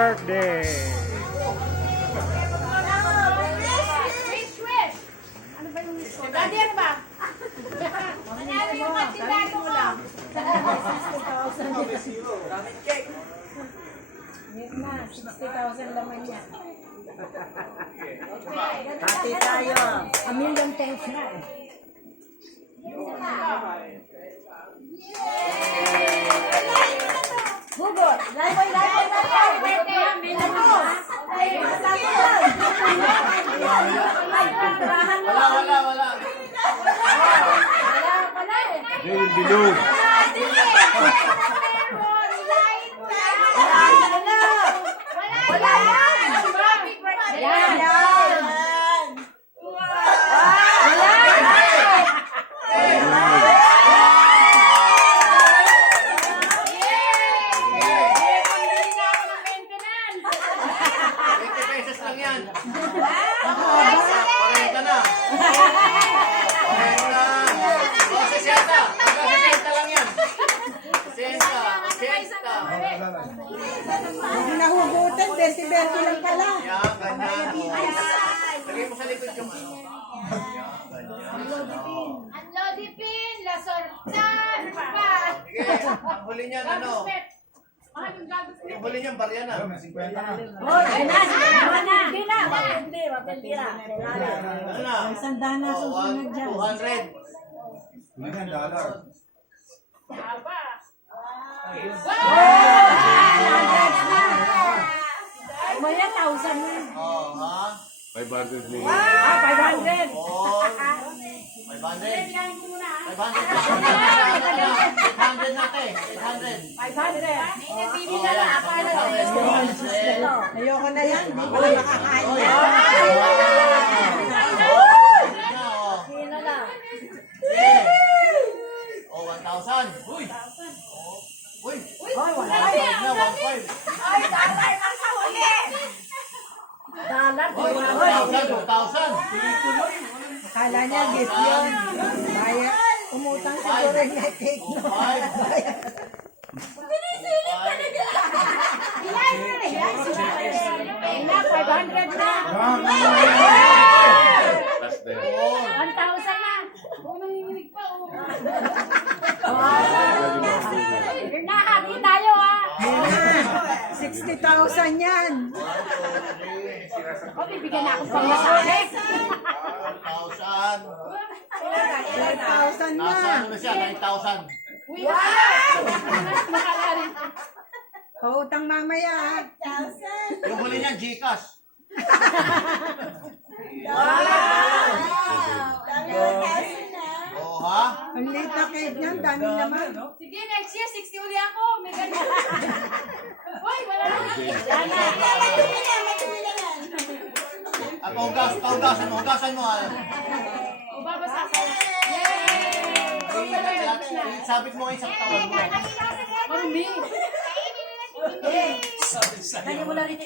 birthday! Wish! Ano ba yung wish ko? Daddy, ano ba? Manalo yung matindado mo lang. 60,000 laman niya. Hati tayo. A million thanks na. Hugot! Lapoy! Wala. They will be low. Hindi nahugutan, besi-besi lang pala. Lagay mo sa likod yung ano. Anlodipin, La Sortan, pa. Sige, ang huli niyan ano? Yung huli niyan, barya na. Ano na? May sandana susunod dyan. 200. Maya, 1,000 na. Oh, ha? 500 million. 500. Oh, 500. 500 natin. 800. 500. Ayoko na yan. Hindi ko na makakain yan. Sino lang? Oh, 1,000. Uy. Uy. Hoy, wala. 1,500 na, 1,500. Dalat. 2,000. Akala niya gift yun. Kaya umutang siguro yung cake no. 500 na. 1,000 na. Nanginig pa. Nahati tayo ha. 60,000 yan. O, bibigyan na akong pamasahe. 1,000. 5,000 na. Nasa ano na siya? 9,000. Pautang mamaya ha. Yung huli niyan, Gcash. Oh, ha? Ang late na cake niyan. Dami naman. Sige, next year, 60 uli ako. May ganyan. Uy, wala na. At hugasan mo. O, babasa ko. Yay! Sabit mo ngayon sa katawan mo. Marumi. Kaya mo na rin